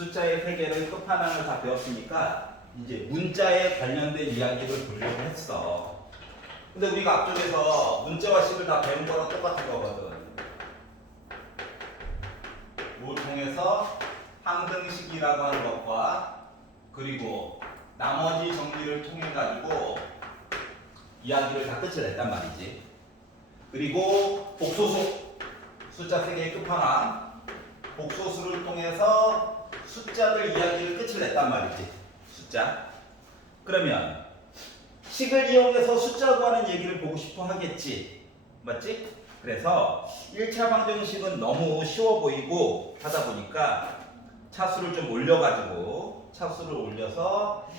숫자의 세계를 끝판왕을 다 배웠으니까 이제 문자에 관련된 이야기를 보려고 했어. 근데 우리가 앞쪽에서 문자와 식을 다 배운 거랑 똑같은 거거든. 뭘 통해서 항등식이라고 하는 것과 그리고 나머지 정리를 통해 가지고 이야기를 다 끝을 냈단 말이지. 그리고 복소수 숫자 세계의 끝판왕 복소수를 통해서 숫자들 이야기를 끝을 냈단 말이지. 숫자. 그러면 식을 이용해서 숫자 구하는 얘기를 보고 싶어 하겠지. 맞지? 그래서 1차 방정식은 너무 쉬워 보이고 하다 보니까 차수를 좀 올려가지고 차수를 올려서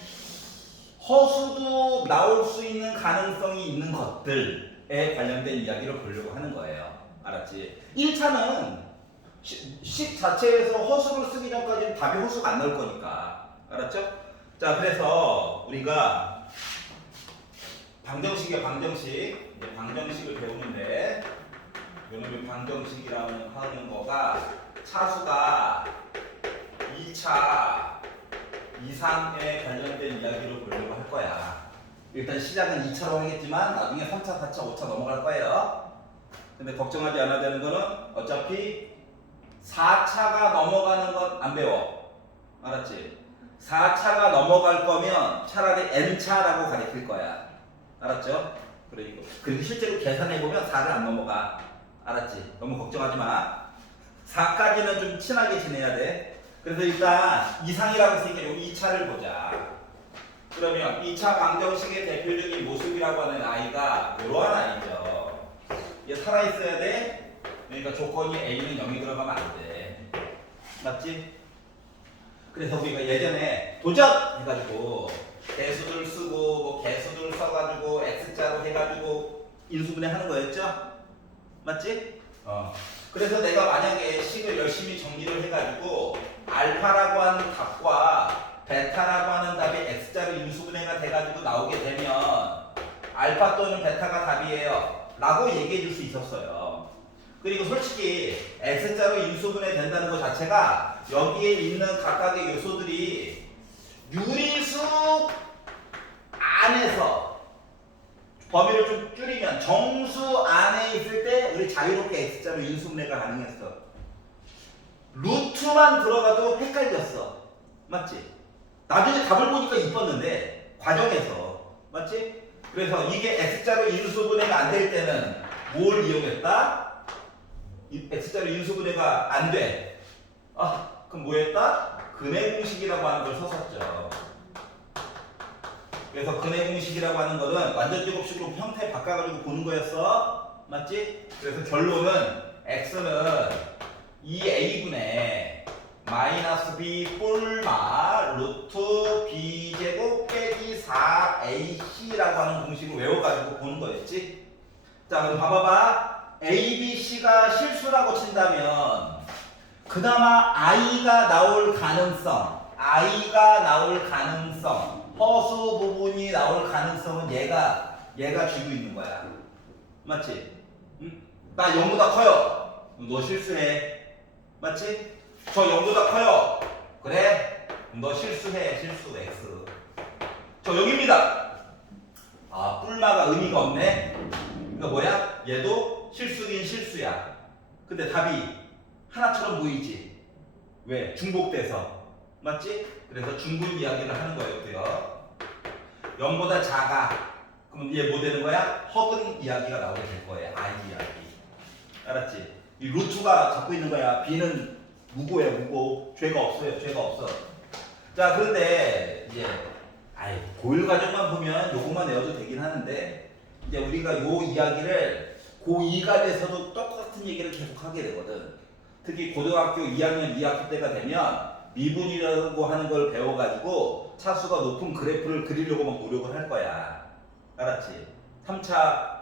허수도 나올 수 있는 가능성이 있는 것들에 관련된 이야기를 보려고 하는 거예요. 알았지? 1차는 식 자체에서 허수를 쓰기 전까지는 답이 허수가 안 나올 거니까. 알았죠? 자, 그래서 우리가 방정식의 방정식, 이제 방정식을 배우는데 요놈의 방정식이라는 하는 거가 차수가 2차 이상에 관련된 이야기를 보려고 할 거야. 일단 시작은 2차로 하겠지만 나중에 3차, 4차, 5차 넘어갈 거예요. 근데 걱정하지 않아야 되는 거는 어차피 4차가 넘어가는 건 안 배워. 알았지? 4차가 넘어갈 거면 차라리 N차라고 가르칠 거야. 알았죠? 그리고 실제로 계산해보면 4를 안 넘어가. 알았지? 너무 걱정하지 마. 4까지는 좀 친하게 지내야 돼. 그래서 일단 이상이라고 했으니까 여기 2차를 보자. 그러면 2차 방정식의 대표적인 모습이라고 하는 아이가 이러한 아이죠. 얘 살아있어야 돼. 그러니까 조건이 A는 0이 들어가면 안 돼. 맞지? 그래서 우리가 예전에 도전! 해가지고 대수들 쓰고 뭐 개수들 써가지고 X자로 해가지고 인수분해 하는 거였죠? 맞지? 그래서 내가 만약에 식을 열심히 정리를 해가지고 알파라고 하는 값과 베타라고 하는 답이 X자로 인수분해가 돼가지고 나오게 되면 알파 또는 베타가 답이에요 라고 얘기해 줄 수 있었어요. 그리고 솔직히 X자로 인수분해 된다는 것 자체가 여기에 있는 각각의 요소들이 유리수 안에서 범위를 좀 줄이면 정수 안에 있을 때 우리 자유롭게 X자로 인수분해가 가능했어. 루트만 들어가도 헷갈렸어. 맞지? 나중에 답을 보니까 이뻤는데 과정에서. 맞지? 그래서 이게 X자로 인수분해가 안 될 때는 뭘 이용했다? X자로 인수분해가 안 돼. 그럼 뭐 했다? 근해 공식이라고 하는 걸 썼었죠. 그래서 근해 공식이라고 하는 거는 완전 제곱식으로 형태 바꿔가지고 보는 거였어. 맞지? 그래서 결론은 X는 2A분의 마이너스 B 뿔마 루트 B제곱 빼기 4AC라고 하는 공식을 외워가지고 보는 거였지. 자, 그럼 봐봐봐. A, B, C가 실수라고 친다면 그나마 I가 나올 가능성, 허수 부분이 나올 가능성은 얘가 쥐고 있는 거야. 맞지? 응? 나 0보다 커요. 너 실수해. 맞지? 저 0보다 커요. 그래? 너 실수해. 실수 X. 저 0입니다. 뿔마가 의미가 없네. 그러니까 뭐야? 얘도 실수긴 실수야. 근데 답이 하나처럼 보이지? 왜? 중복돼서. 맞지? 그래서 중분 이야기를 하는 거였고요. 0보다 작아. 그럼 얘 뭐 되는 거야? 허근 이야기가 나오게 될 거예요. I 이야기. 알았지? 이 루트가 잡고 있는 거야. B는 무고야, 무고. 죄가 없어요, 죄가 없어. 자, 그런데 이제 고일 과정만 보면 요것만 외워도 되긴 하는데 이제 우리가 요 이야기를 고2가 돼서도 똑같은 얘기를 계속 하게 되거든. 특히 고등학교 2학년 2학기 때가 되면 미분이라고 하는 걸 배워가지고 차수가 높은 그래프를 그리려고 막 노력을 할 거야. 알았지? 3차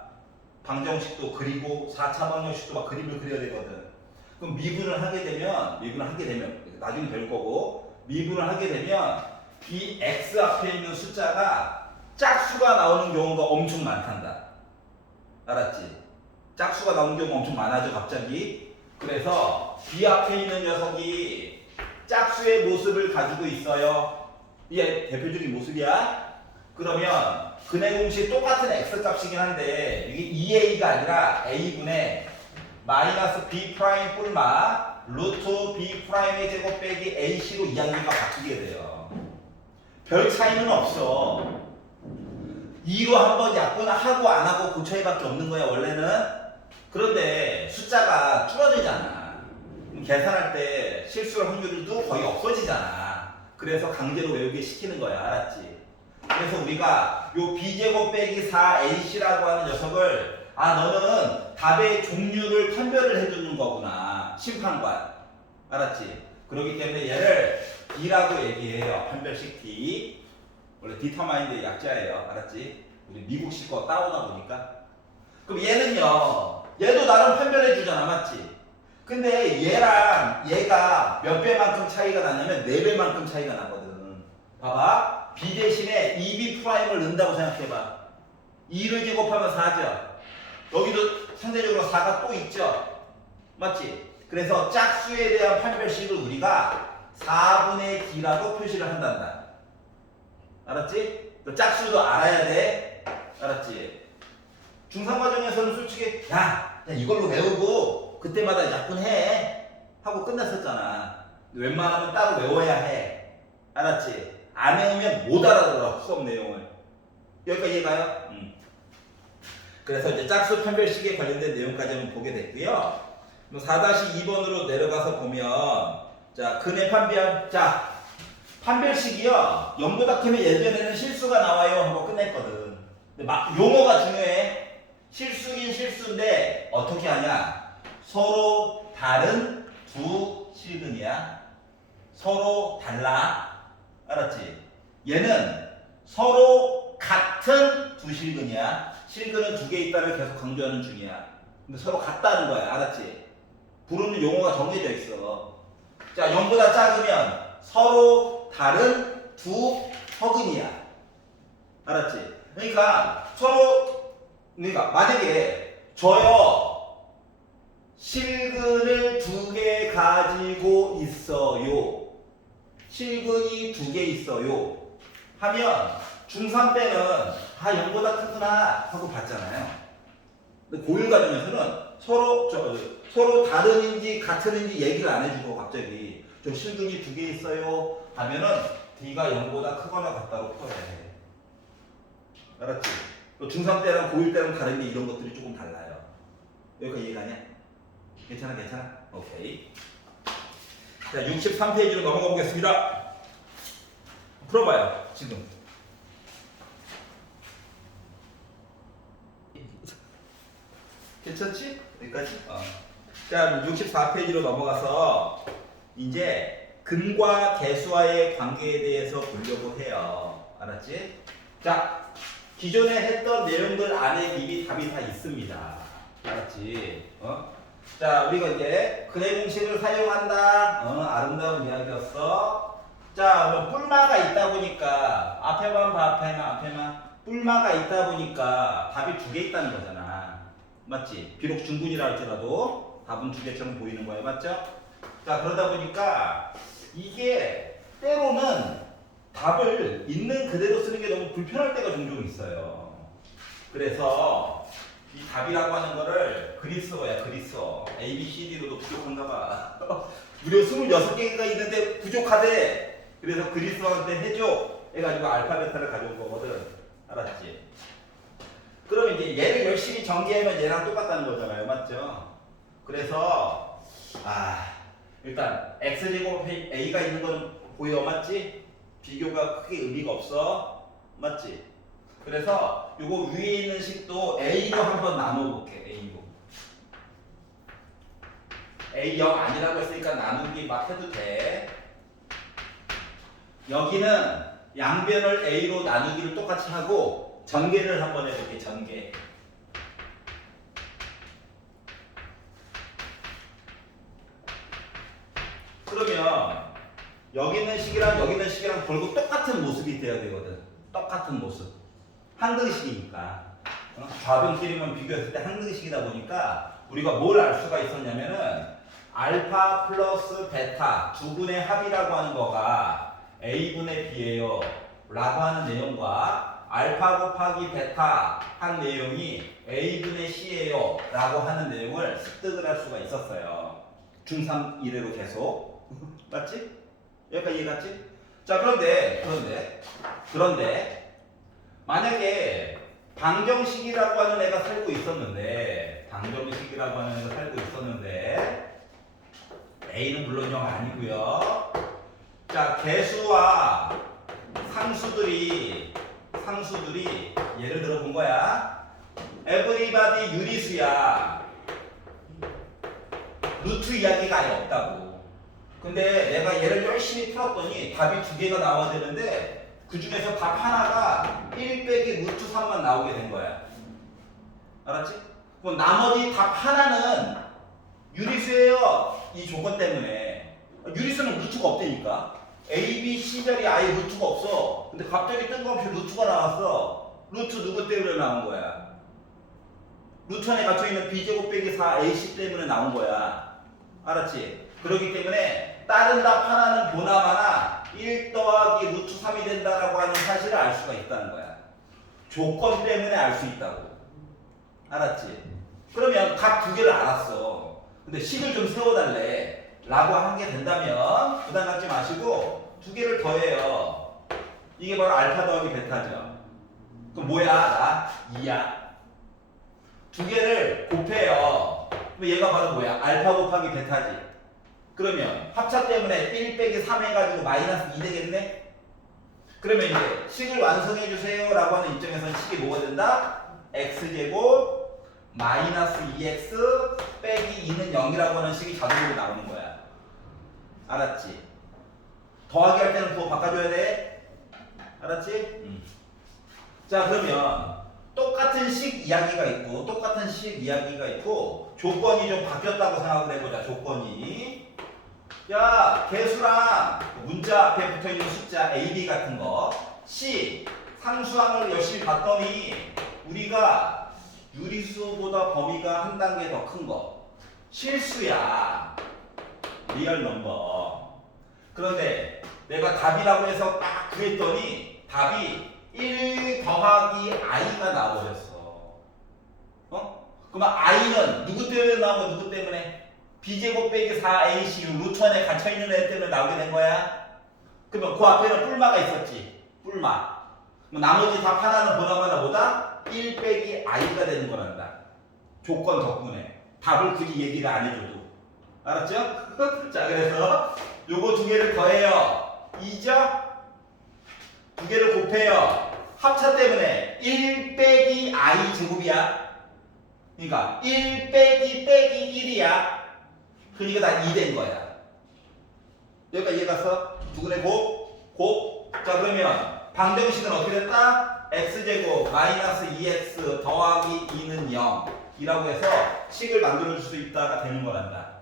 방정식도 그리고 4차 방정식도 막 그림을 그려야 되거든. 그럼 미분을 하게 되면 나중에 배울 거고 미분을 하게 되면 BX 앞에 있는 숫자가 짝수가 나오는 경우가 엄청 많단다. 알았지? 짝수가 나오는 경우가 엄청 많아져 갑자기. 그래서 B 앞에 있는 녀석이 짝수의 모습을 가지고 있어요. 이게 대표적인 모습이야. 그러면 근의 공식 똑같은 x 값이긴 한데 이게 2a가 아니라 a분의 마이너스 b 프라임 뿔마 루트 b 프라임의 제곱 빼기 ac로 이항규가 바뀌게 돼요. 별 차이는 없어. 2로 한번 약분하고 안 하고 그 차이밖에 없는 거야 원래는. 그런데 숫자가 줄어들잖아. 계산할 때 실수할 확률도 거의 없어지잖아. 그래서 강제로 외우게 시키는 거야. 알았지? 그래서 우리가 요 b제곱 빼기 4ac라고 하는 녀석을 너는 답의 종류를 판별을 해주는 거구나. 심판관. 알았지? 그렇기 때문에 얘를 D라고 얘기해요. 판별식 D. 원래 디터마인드의 약자예요. 알았지? 우리 미국식 거 따오다 보니까. 그럼 얘도 나름 판별해 주잖아. 맞지? 근데 얘랑 얘가 몇 배만큼 차이가 나냐면 4배만큼 차이가 나거든. 봐봐. B 대신에 2B 프라임을 넣는다고 생각해봐. 2를 제곱하면 4죠. 여기도 상대적으로 4가 또 있죠. 맞지? 그래서 짝수에 대한 판별식을 우리가 4분의 D라고 표시를 한단다. 알았지? 짝수도 알아야 돼. 알았지? 중3 과정에서는 솔직히 야 이걸로 외우고 그때마다 약분해 하고 끝났었잖아. 웬만하면 따로 외워야 해. 알았지? 안 외우면 못 알아들어. 수업 내용을. 여기까지 이해가요? 그래서 이제 짝수 판별식에 관련된 내용까지 한번 보게 됐고요. 4-2번으로 내려가서 보면 자 근의 판별. 자 판별식이요. 0보다 크면 예전에는 실수가 나와요 하고 끝냈거든. 근데 용어가 중요해. 실수긴 실수인데 어떻게 하냐? 서로 다른 두 실근이야. 서로 달라. 알았지? 얘는 서로 같은 두 실근이야. 실근은 2개 있다를 계속 강조하는 중이야. 근데 서로 같다는 거야. 알았지? 부르는 용어가 정해져 있어. 자, 0보다 작으면 서로 다른 두 허근이야. 알았지? 그러니까 만약에 저요 실근을 2개 가지고 있어요. 실근이 2개 있어요. 하면 중3 때는 0보다 크구나 하고 봤잖아요. 근데 고1 과정에서는 서로 다른인지 같은인지 얘기를 안 해주고 갑자기 저 실근이 2개 있어요 하면은 D가 0보다 크거나 같다고 풀어야 해. 알았지? 중3 때랑 고1 때랑 다른 게 이런 것들이 조금 달라요. 여기까지 이해가냐? 괜찮아? 오케이. 자, 63페이지로 넘어가 보겠습니다. 풀어봐요, 지금. 괜찮지? 여기까지? 자, 64페이지로 넘어가서 이제 근과 개수와의 관계에 대해서 보려고 해요. 알았지? 자, 기존에 했던 내용들 안에 미리 답이 다 있습니다. 알았지? 자, 우리가 이제 근의 공식을 사용한다. 아름다운 이야기였어. 자, 뿔마가 있다 보니까 앞에만 봐, 앞에만. 뿔마가 있다 보니까 답이 2개 있다는 거잖아. 맞지? 비록 중군이라 할지라도 답은 2개처럼 보이는 거예요. 맞죠? 자, 그러다 보니까 이게 때로는 답을 있는 그대로 쓰는 게 너무 불편할 때가 종종 있어요. 그래서 이 답이라고 하는 거를 그리스어야, 그리스어. A, B, C, D로도 부족한가 봐. 무려 26개가 있는데 부족하대. 그래서 그리스어한테 해줘. 해가지고 알파, 베타를 가져온 거거든. 알았지? 그럼 이제 얘를 열심히 전개하면 얘랑 똑같다는 거잖아요. 맞죠? 그래서 일단 X제곱 A가 있는 건 보여. 맞지? 비교가 크게 의미가 없어. 맞지? 그래서 요거 위에 있는 식도 A로 한번 나눠볼게. A로. A 0 아니라고 했으니까 나누기 막 해도 돼. 여기는 양변을 A로 나누기를 똑같이 하고 전개를 한번 해볼게. 전개. 그러면 여기 있는 식이랑 여기 있는 식이랑 결국 똑같은 모습이 돼야 되거든. 똑같은 모습. 한등식이니까. 좌변끼리만 비교했을 때 한등식이다 보니까 우리가 뭘 알 수가 있었냐면은 알파 플러스 베타 두 분의 합이라고 하는 거가 A분의 B예요 라고 하는 내용과 알파 곱하기 베타 한 내용이 A분의 C예요 라고 하는 내용을 습득을 할 수가 있었어요. 중3 이래로 계속. 맞지? 여기까지 이해갔지? 자, 그런데 만약에 방정식이라고 하는 애가 살고 있었는데 A는 물론 0 아니고요. 자, 개수와 상수들이 예를 들어 본 거야. everybody 유리수야. 루트 이야기가 아예 없다고. 근데 내가 얘를 열심히 풀었더니 답이 두 개가 나와야 되는데 그 중에서 답 하나가 1 빼기 루트 3만 나오게 된 거야. 알았지? 그럼 나머지 답 하나는 유리수예요. 이 조건 때문에. 유리수는 루트가 없다니까. A, B, C 자리에 아예 루트가 없어. 근데 갑자기 뜬금없이 루트가 나왔어. 루트 누구 때문에 나온 거야? 루트 안에 갇혀있는 B제곱 빼기 4AC 때문에 나온 거야. 알았지? 그렇기 때문에 다른 답 하나는 보나마나 1 더하기 루트 3이 된다라고 하는 사실을 알 수가 있다는 거야. 조건 때문에 알 수 있다고. 알았지? 그러면 답 두 개를 알았어. 근데 식을 좀 세워달래 라고 한 게 된다면 부담 갖지 마시고 두 개를 더해요. 이게 바로 알파 더하기 베타죠. 그럼 뭐야? 나 2야. 두 개를 곱해요. 그럼 얘가 바로 뭐야? 알파 곱하기 베타지. 그러면 합차 때문에 1 빼기 3 해가지고 마이너스 2 되겠네? 그러면 이제 식을 완성해 주세요 라고 하는 입장에서는 식이 뭐가 된다? x제곱 마이너스 2x 빼기 2는 0이라고 하는 식이 자동으로 나오는 거야. 알았지? 더하기 할 때는 그거 바꿔줘야 돼. 알았지? 자, 그러면 똑같은 식 이야기가 있고 조건이 좀 바뀌었다고 생각을 해보자. 조건이 야, 개수랑 문자 앞에 붙어있는 숫자 A, B 같은 거 C 상수항을 열심히 봤더니 우리가 유리수보다 범위가 한 단계 더 큰 거 실수야. 리얼 넘버. 그런데 내가 답이라고 해서 딱 구했더니 답이 1 더하기 i가 나와버렸어. 그러면 i는 누구 때문에 나온 거? 누구 때문에? b제곱 빼기 4ac 루트 안에 갇혀있는 애 때문에 나오게 된 거야. 그러면 그 앞에는 뿔마가 있었지. 뿔마. 나머지 답 하나는 보나마나 보다 1 빼기 i가 되는 거란다. 조건 덕분에. 답을 굳이 얘기를 안 해줘도. 알았죠? 자, 그래서 요거 두 개를 더해요. 2죠? 두 개를 곱해요. 합차 때문에 1 빼기 i 제곱이야. 그러니까 1 빼기 1이야. 그러니까 다 2 된 거야. 여기까지 이해갔어? 두근의 곱. 자, 그러면 방정식은 어떻게 됐다? x제곱 마이너스 2x 더하기 2는 0 이라고 해서 식을 만들어줄 수 있다가 되는 거란다.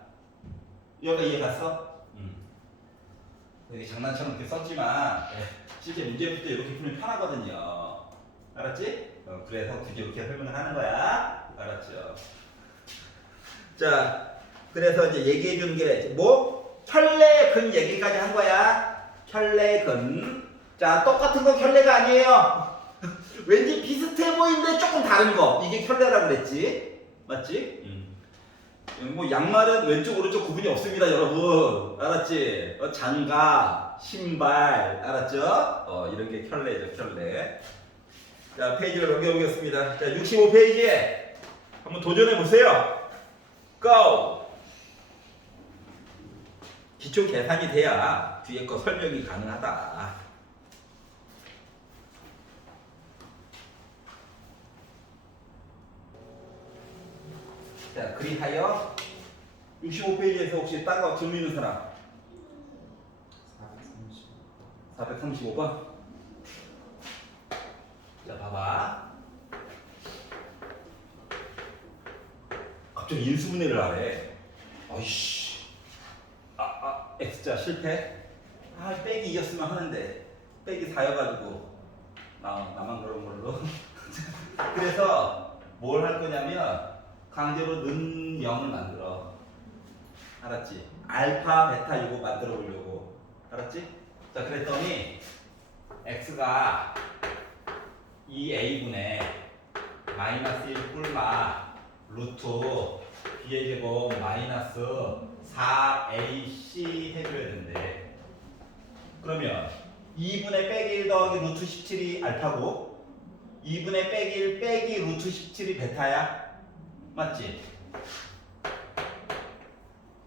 여기까지 이해갔어? 여기 장난처럼 이렇게 썼지만 실제 문제부터 이렇게 풀면 편하거든요. 알았지? 그래서 굳이 이렇게 설명을 하는 거야. 알았죠? 자, 그래서 이제 얘기해 주는 게 뭐? 켤레근 얘기까지 한 거야. 켤레근. 자, 똑같은 건 켤레가 아니에요. 왠지 비슷해 보이는데 조금 다른 거. 이게 켤레라고 그랬지. 맞지? 뭐 양말은 왼쪽 오른쪽 구분이 없습니다, 여러분. 알았지? 장갑, 신발, 알았죠? 이런 게 켤레죠, 켤레. 자, 페이지를 넘겨보겠습니다. 자, 65페이지에 한번 도전해 보세요. 고! 기초 계산이 돼야 뒤에 거 설명이 가능하다. 자, 그리하여 65페이지에서 혹시 딴 거 질문 있는 사람? 435번? 자, 봐봐. 갑자기 인수분해를 하래. 어이씨. X자 실패. 빼기 2였으면 하는데 빼기 4여가지고 나만 그런 걸로. 그래서 뭘 할 거냐면 강제로 는 0을 만들어. 알았지? 알파, 베타 요거 만들어 보려고. 알았지? 자, 그랬더니 x가 2a분의 마이너스 1 뿔마 루트 b의 제곱 마이너스 4ac 해줘야 된대. 그러면 2분의 빼기 1 더하기 루트 17이 알파고 2분의 빼기 1 빼기 루트 17이 베타야. 맞지?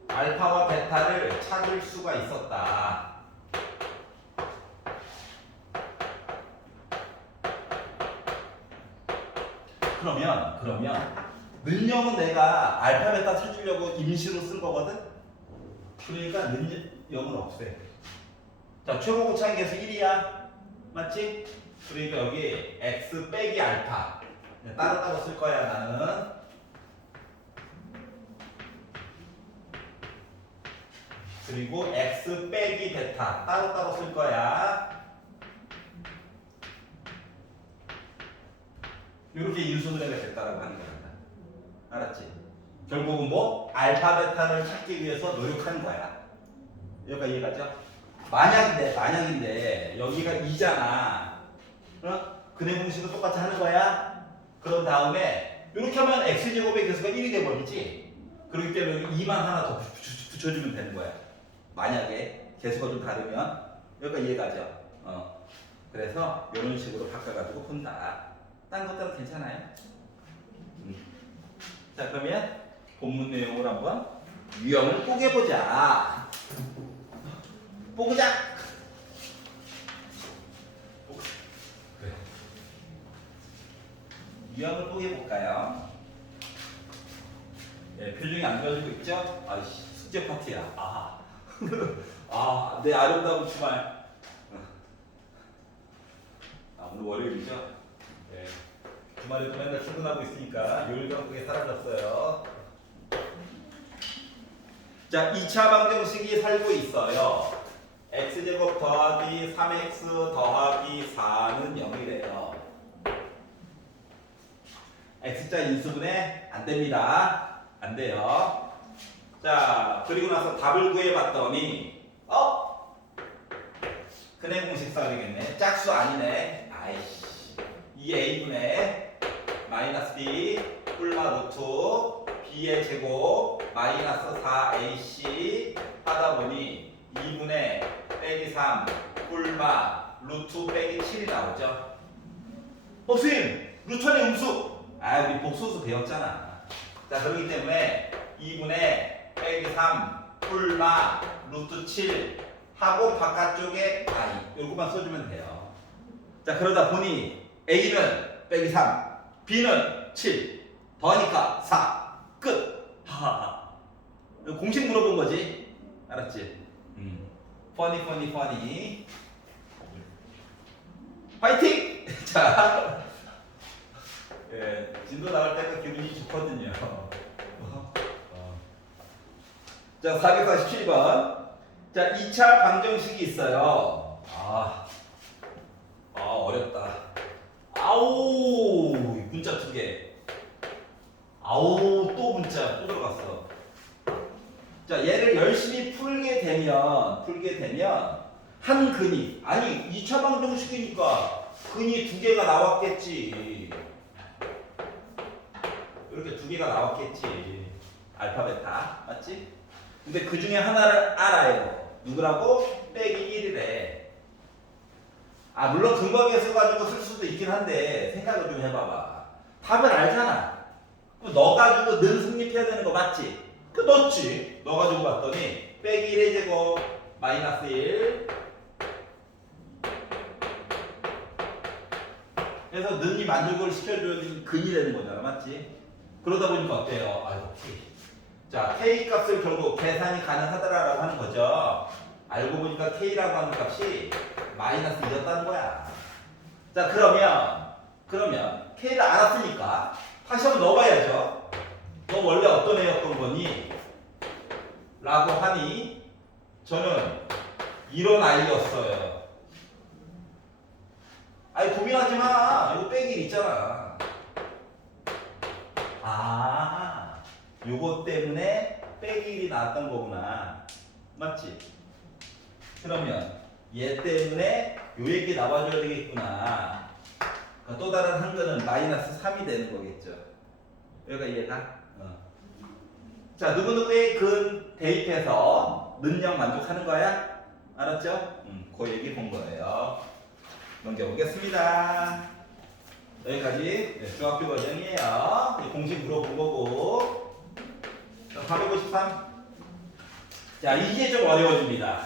알파와 베타를 찾을 수가 있었다. 그러면 능력은 내가 알파 베타 찾으려고 임시로 쓴 거거든. 그러니까 능력은 없애. 자, 최고 고차항계수 1이야. 맞지? 그러니까 여기 x 빼기 알파 따로따로 쓸 거야 나는. 그리고 x 빼기 베타 따로따로 쓸 거야. 이렇게 인수분해가 됐다라고 하는 거야. 알았지? 결국은 뭐? 알파 베타를 찾기 위해서 노력하는 거야. 여기가 이해가죠? 만약인데 여기가 2잖아. 어? 근해 공식도 똑같이 하는 거야. 그런 다음에 이렇게 하면 x제곱의 개수가 1이 돼버리지. 그렇기 때문에 여기 2만 하나 더 붙여주면 되는 거야. 만약에 개수가 좀 다르면 여기가 이해가죠? 그래서 이런 식으로 바꿔가지고 푼다. 딴 것들은 괜찮아요. 자, 그러면 본문 내용을 한번 유형을 뽀개보자. 뽀그자. 그래. 유형을 뽀개볼까요? 예, 표정이 안 좋아지고 있죠? 아이씨, 숙제 파티야. 내 아름다운 주말. 오늘 월요일이죠? 예. 주말에도 맨날 출근하고 있으니까 요일강국에 사라졌어요. 자, 2차 방정식이 살고 있어요. x제곱 더하기 3x 더하기 4는 0이래요. x자 인수분해 안 됩니다. 안 돼요. 자, 그리고 나서 답을 구해봤더니 근해 공식 써야겠네. 짝수 아니네. 아이씨. 2a분의 마이너스 b 뿔마 루트 b의 제곱 마이너스 4ac 하다 보니 2분의 빼기 3 뿔마 루트 빼기 7이 나오죠. 선생님! 루트 안에 음수! 우리 복소수 배웠잖아. 자, 그렇기 때문에 2분의 빼기 3 뿔마 루트 7 하고 바깥쪽에 i 요것만 써주면 돼요. 자, 그러다 보니 A는 빼기 3, B는 7, 더하니까 4, 끝! 공식 물어본 거지? 알았지? funny. 화이팅! 자, 예, 진도 나갈 때가 기분이 좋거든요. 자, 447번. 자, 2차 방정식이 있어요. 어렵다. 문자 2개. 또 문자 또 들어갔어. 자, 얘를 열심히 풀게 되면 한 근이, 아니 2차 방정식이니까 근이 2개가 나왔겠지. 이렇게 2개가 나왔겠지. 알파 베타 맞지? 근데 그 중에 하나를 알아요. 누구라고? 빼기 1이래. 물론 근거하게 써가지고 쓸 수도 있긴 한데 생각을 좀 해봐봐. 답을 알잖아. 그럼 너 가지고 는 성립해야 되는 거 맞지? 그 넣었지. 너 가지고 봤더니 빼기 1의 제곱 마이너스 1 그래서 는이 만족을 시켜줘야 근이 되는 거잖아. 맞지? 그러다 보니까 어때요? 자, K 값을 결국 계산이 가능하더라라고 하는 거죠. 알고 보니까 K라고 하는 값이 마이너스 2였다는 거야. 자, 그러면 K를 알았으니까 다시 한번 넣어봐야죠. 너 원래 어떤 애였던 거니? 라고 하니 저는 이런 아이였어요. 고민하지 마. 이거 빼기 1 있잖아. 요거 때문에 빼기 1이 나왔던 거구나. 맞지? 그러면 얘 때문에 요 얘기 나와줘야 되겠구나. 그러니까 또 다른 한근은 마이너스 3이 되는 거겠죠. 여기가 이해가? 자, 누구누구의 근 대입해서 능력 만족하는 거야? 알았죠? 그 얘기 본 거예요. 넘겨보겠습니다. 여기까지 중학교 과정이에요. 공식 물어본 거고. 453. 자, 이게 좀 어려워집니다.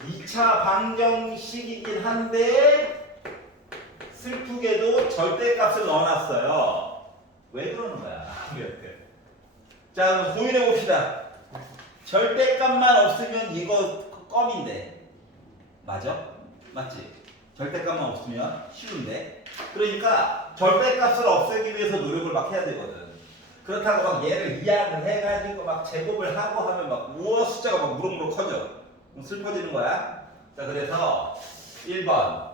2차 방정식이긴 한데 슬프게도 절대값을 넣어놨어요. 왜 그러는 거야? 자, 그럼 고민해 봅시다. 절대값만 없으면 이거 껌인데. 맞아? 맞지? 절대값만 없으면 쉬운데. 그러니까 절대값을 없애기 위해서 노력을 막 해야 되거든. 그렇다고 막 얘를 이항을 해가지고 막 제곱을 하고 하면 막 우와 숫자가 막 무럭무럭 커져. 그럼 슬퍼지는 거야. 자, 그래서 1번.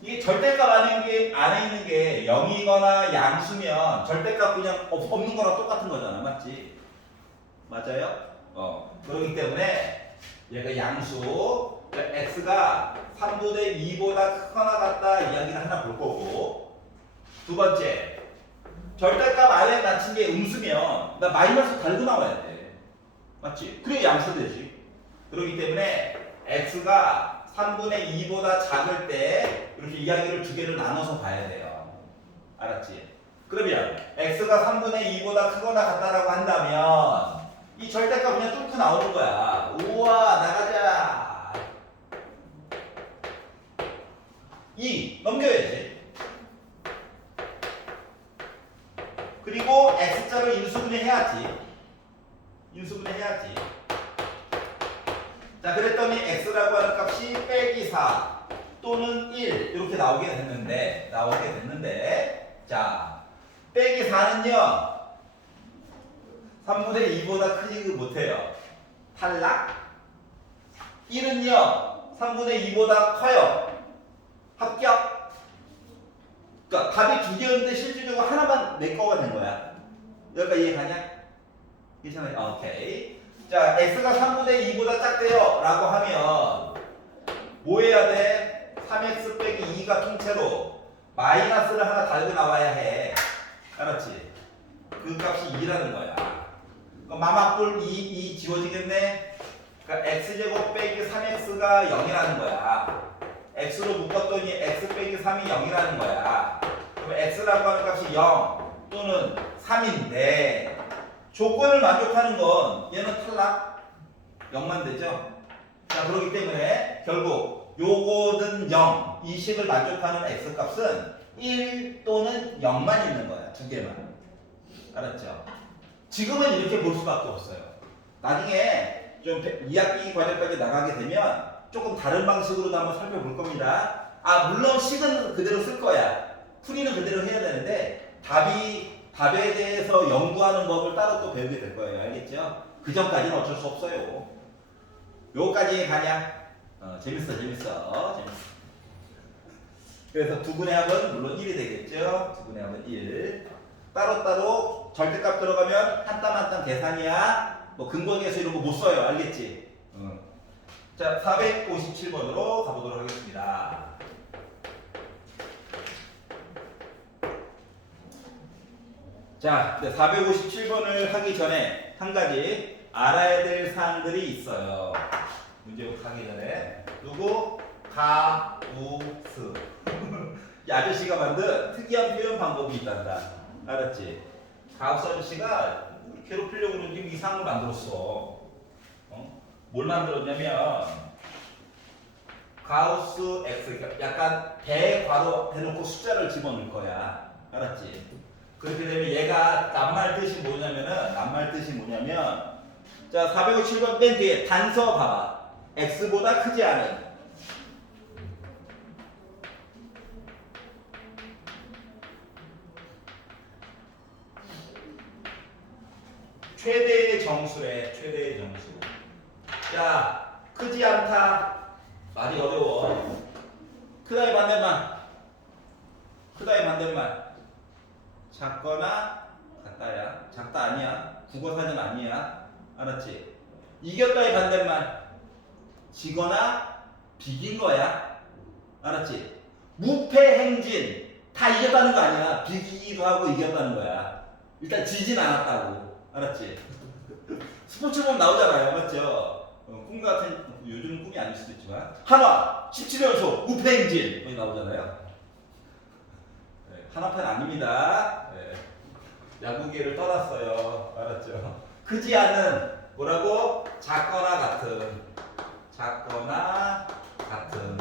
이게 절대값 안에 있는 게 0이거나 양수면 절대값 그냥 없는 거랑 똑같은 거잖아. 맞지? 맞아요? 그렇기 때문에 얘가 양수, x가 3분의 2보다 크거나 같다 이야기를 하나 볼 거고, 두 번째, 절대값 안에 낮춘 게 음수면 나 마이너스 달고 나와야 돼. 맞지? 그래 양수 되지. 그렇기 때문에 x가 3분의 2보다 작을 때 이렇게 이야기를 두 개를 나눠서 봐야 돼요. 알았지? 그러면 x가 3분의 2보다 크거나 같다라고 한다면 이 절대값 그냥 뚫고 나오는 거야. 우와 나가자. 2 넘겨야지. 그리고 x자를 인수분해 해야지. 인수분해 해야지. 자, 그랬더니 x라고 하는 값이 빼기 4 또는 1 이렇게 나오게 됐는데 자, 빼기 4는요 3분의 2보다 크지 못해요. 탈락. 1은요 3분의 2보다 커요. 합격. 그러니까 답이 두 개였는데 실질적으로 하나만 내 거가 된 거야. 여기까지 이해가냐? 괜찮아요? 오케이. 자, x가 3분의 2보다 작대요 라고 하면 뭐 해야 돼? 3x 빼기 2가 통째로 마이너스를 하나 달고 나와야 해. 알았지? 그 값이 2라는 거야. 마마뿔 2 지워지겠네? 그러니까 x제곱 빼기 3x가 0이라는 거야. x로 묶었더니 x 빼기 3이 0이라는 거야. 그럼 x라고 하는 값이 0 또는 3인데 조건을 만족하는 건 얘는 탈락 0만 되죠. 자, 그렇기 때문에 결국 요거는 0 이 식을 만족하는 x값은 1 또는 0만 있는 거야. 두 개만. 알았죠? 지금은 이렇게 볼 수밖에 없어요. 나중에 좀 2학기 과정까지 나가게 되면 조금 다른 방식으로도 한번 살펴볼 겁니다. 물론 식은 그대로 쓸 거야. 풀이는 그대로 해야 되는데 답에 대해서 연구하는 법을 따로 또 배우게 될 거예요. 알겠죠? 그 전까지는 어쩔 수 없어요. 요까지 가냐? 재밌어. 그래서 두분의 합은 물론 1이 되겠죠? 두분의 합은 1. 따로따로 절대값 들어가면 한 땀 한 땀 계산이야. 뭐 근거계수 이런 거 못 써요. 알겠지? 자, 457번으로 가보도록 하겠습니다. 자, 457번을 하기 전에 한 가지 알아야 될 사항들이 있어요. 문제부터 하기 전에. 누구? 가우스. 이 아저씨가 만든 특이한 표현 방법이 있단다. 알았지? 가우스 아저씨가 괴롭히려고 그러는 지금 이상을 만들었어. 뭘 만들었냐면 가우스 x, 약간 대괄호 해놓고 숫자를 집어넣을 거야. 알았지? 그렇게 되면 얘가 낱말 뜻이 뭐냐면 자, 457번 맨 뒤에 단서 봐봐. x보다 크지 않은 최대의 정수래. 최대의 정수. 야, 크지 않다. 말이 어려워. 크다의 반대말. 작거나 같다야. 작다 아니야. 국어사전 아니야. 알았지? 이겼다의 반대말. 지거나 비긴 거야. 알았지? 무패행진. 다 이겼다는 거 아니야. 비기기도 하고 이겼다는 거야. 일단 지진 않았다고. 알았지? 스포츠 보면 나오잖아요. 맞죠? 꿈 같은, 요즘은 꿈이 아닐 수도 있지만. 한화 17연속 무패행진. 여기 나오잖아요. 네, 한화팬 아닙니다. 네. 야구계를 떠났어요. 알았죠? 크지 않은, 뭐라고? 작거나 같은. 작거나 같은.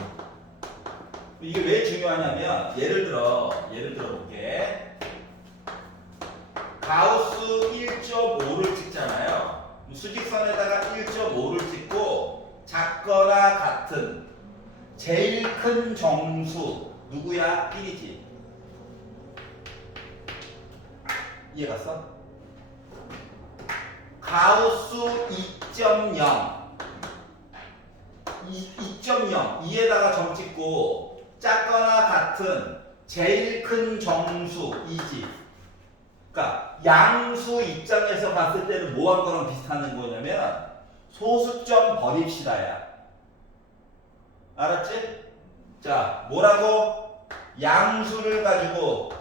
이게 왜 중요하냐면 예를 들어 볼게. 가우스 1.5를 찍잖아요. 수직선에다가 1.5를 찍고 작거나 같은 제일 큰 정수 누구야? 1이지. 이해 갔어? 가우스 2.0 2.0 2에다가 점 찍고 작거나 같은 제일 큰 정수 2지. 그러니까 양수 입장에서 봤을 때는 뭐한 거랑 비슷한 거냐면 소수점 버립시다야. 알았지? 자, 뭐라고? 양수를 가지고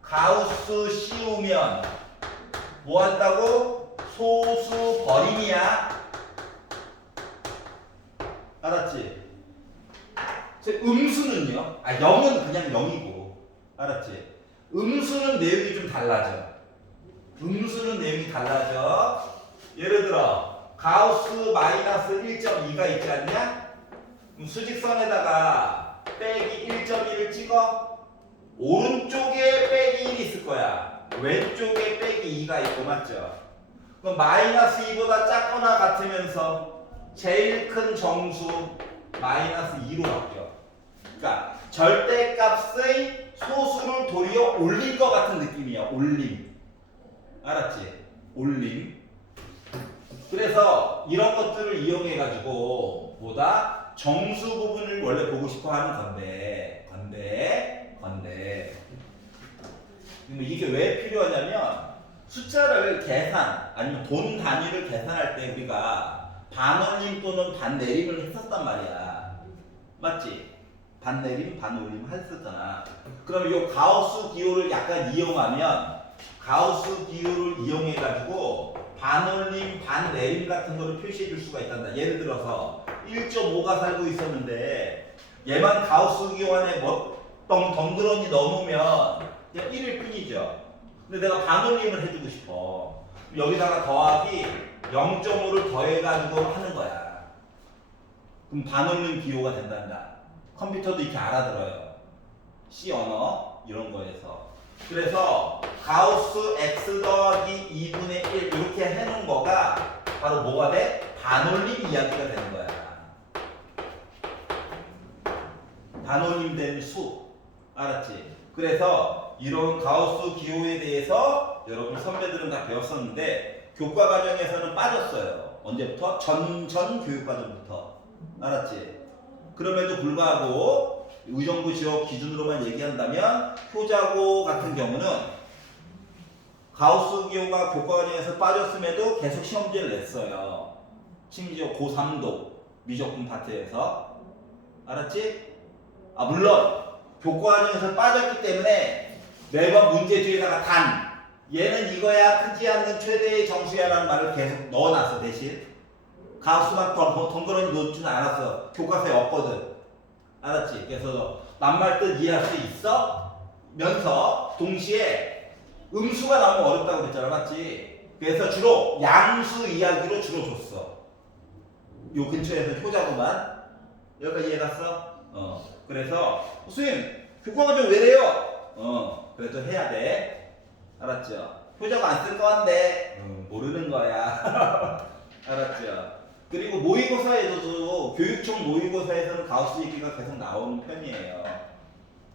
가우스 씌우면 뭐 한다고? 소수 버림이야. 알았지? 음수는요? 0은 그냥 0이고. 알았지? 음수는 내용이 좀 달라져. 음수는 내용이 달라져. 예를 들어 가우스 마이너스 1.2가 있지 않냐? 그럼 수직선에다가 빼기 1.1을 찍어. 오른쪽에 빼기 1이 있을 거야. 왼쪽에 빼기 2가 있고. 맞죠? 그럼 마이너스 2보다 작거나 같으면서 제일 큰 정수 마이너스 2로 바뀌어. 그러니까 절대값의 소수를 도리어 올릴 것 같은 느낌이야. 올림. 알았지? 올림. 그래서 이런 것들을 이용해 가지고 보다 정수 부분을 원래 보고 싶어 하는 건데 이게 왜 필요하냐면 숫자를 계산 아니면 돈 단위를 계산할 때 우리가 반올림 또는 반내림을 했었단 말이야. 맞지? 반내림, 반올림 했었잖아. 그럼 이 가우스 기호를 약간 이용하면 가우스 기호를 이용해 가지고 반올림, 반내림 같은 거를 표시해 줄 수가 있단다. 예를 들어서 1.5가 살고 있었는데 얘만 가우스 기호 안에 덩그러니 넣으면 그냥 1일 뿐이죠. 근데 내가 반올림을 해주고 싶어. 여기다가 더하기 0.5를 더해가지고 하는 거야. 그럼 반올림 기호가 된단다. 컴퓨터도 이렇게 알아들어요. C 언어 이런 거에서. 그래서 가우스 x 더하기 2분의 1 이렇게 해놓은 거가 바로 뭐가 돼? 반올림 이야기가 되는 거야. 반올림된 수. 알았지? 그래서 이런 가우스 기호에 대해서 여러분 선배들은 다 배웠었는데 교과 과정에서는 빠졌어요. 언제부터? 전 교육 과정부터. 알았지? 그럼에도 불구하고 의정부 지역 기준으로만 얘기한다면 효자고 같은 경우는 가우스 기호가 교과 과정에서 빠졌음에도 계속 시험지를 냈어요. 심지어 고3도 미적분 파트에서. 알았지? 물론 교과 과정에서 빠졌기 때문에 매번 문제 뒤에다가 단 얘는 이거야 크지 않는 최대의 정수야라는 말을 계속 넣어놨어. 대신 가우스만 덩그러니 넣지는 않았어. 교과서에 없거든. 알았지? 그래서 낱말 뜻 이해할 수 있어? 면서 동시에 음수가 나오면 어렵다고 그랬잖아. 맞지? 그래서 주로 양수 이야기로 주로 줬어. 요 근처에서 효자구만. 여기까지 이해 갔어? 그래서 선생님 교과과정 왜래요? 그래도 해야 돼. 알았죠? 효자가 안 쓸 거 한데 모르는 거야. 알았죠? 그리고 모의고사에도 교육청 모의고사에서는 가우스 얘기가 계속 나오는 편이에요.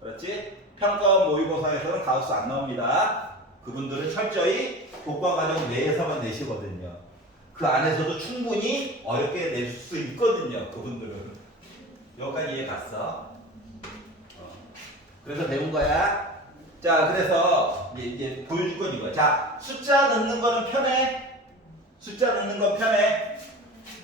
그렇지? 평가원 모의고사에서는 가우스 안 나옵니다. 그분들은 철저히 교과과정 내에서만 내시거든요. 그 안에서도 충분히 어렵게 낼 수 있거든요. 그분들은. 여기까지 이해 갔어? 그래서 배운 거야. 자. 자, 그래서 이제 보여줄 건 이거야. 자, 숫자 넣는 거는 편해? 숫자 넣는 건 편해?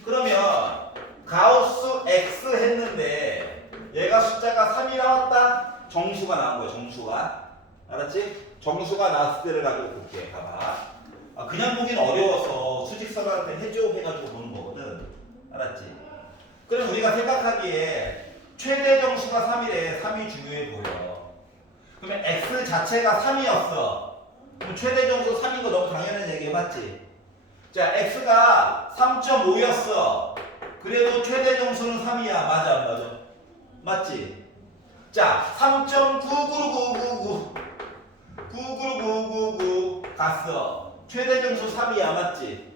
그러면 가우스 X 했는데 얘가 숫자가 3이 나왔다? 정수가 나온 거야, 정수가. 알았지? 정수가 나왔을 때를 가지고 볼게. 봐봐. 그냥 보기는 어려워서 수직선한테 해줘 해가지고 보는 거거든. 알았지? 그럼 우리가 생각하기에 최대 정수가 3이래. 3이 중요해 보여. 그러면 x 자체가 3이었어. 그럼 최대 정수 3인 거 너무 당연한 얘기야. 맞지? 자, x가 3.5였어. 그래도 최대 정수는 3이야. 맞아, 안 맞아? 맞지? 자, 3.99999 99999 갔어. 최대 정수 3이야. 맞지?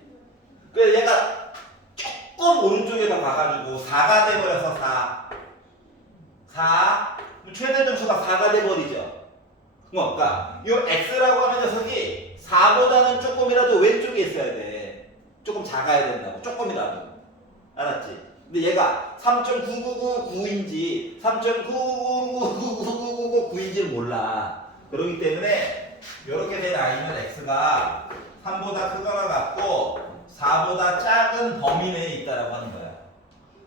그래서 얘가 조금 오른쪽에다 가가지고 4가 돼버려서 4. 최대 정수가 4가 돼버리죠. 그러니까 이 x라고 하는 녀석이 4보다는 조금이라도 왼쪽에 있어야 돼. 조금 작아야 된다고. 조금이라도. 알았지? 근데 얘가 3.9999인지 3.999999인지를 몰라. 그렇기 때문에 이렇게 된 아이는 x가 3보다 크거나 같고 4보다 작은 범위 내에 있다라고 하는 거야.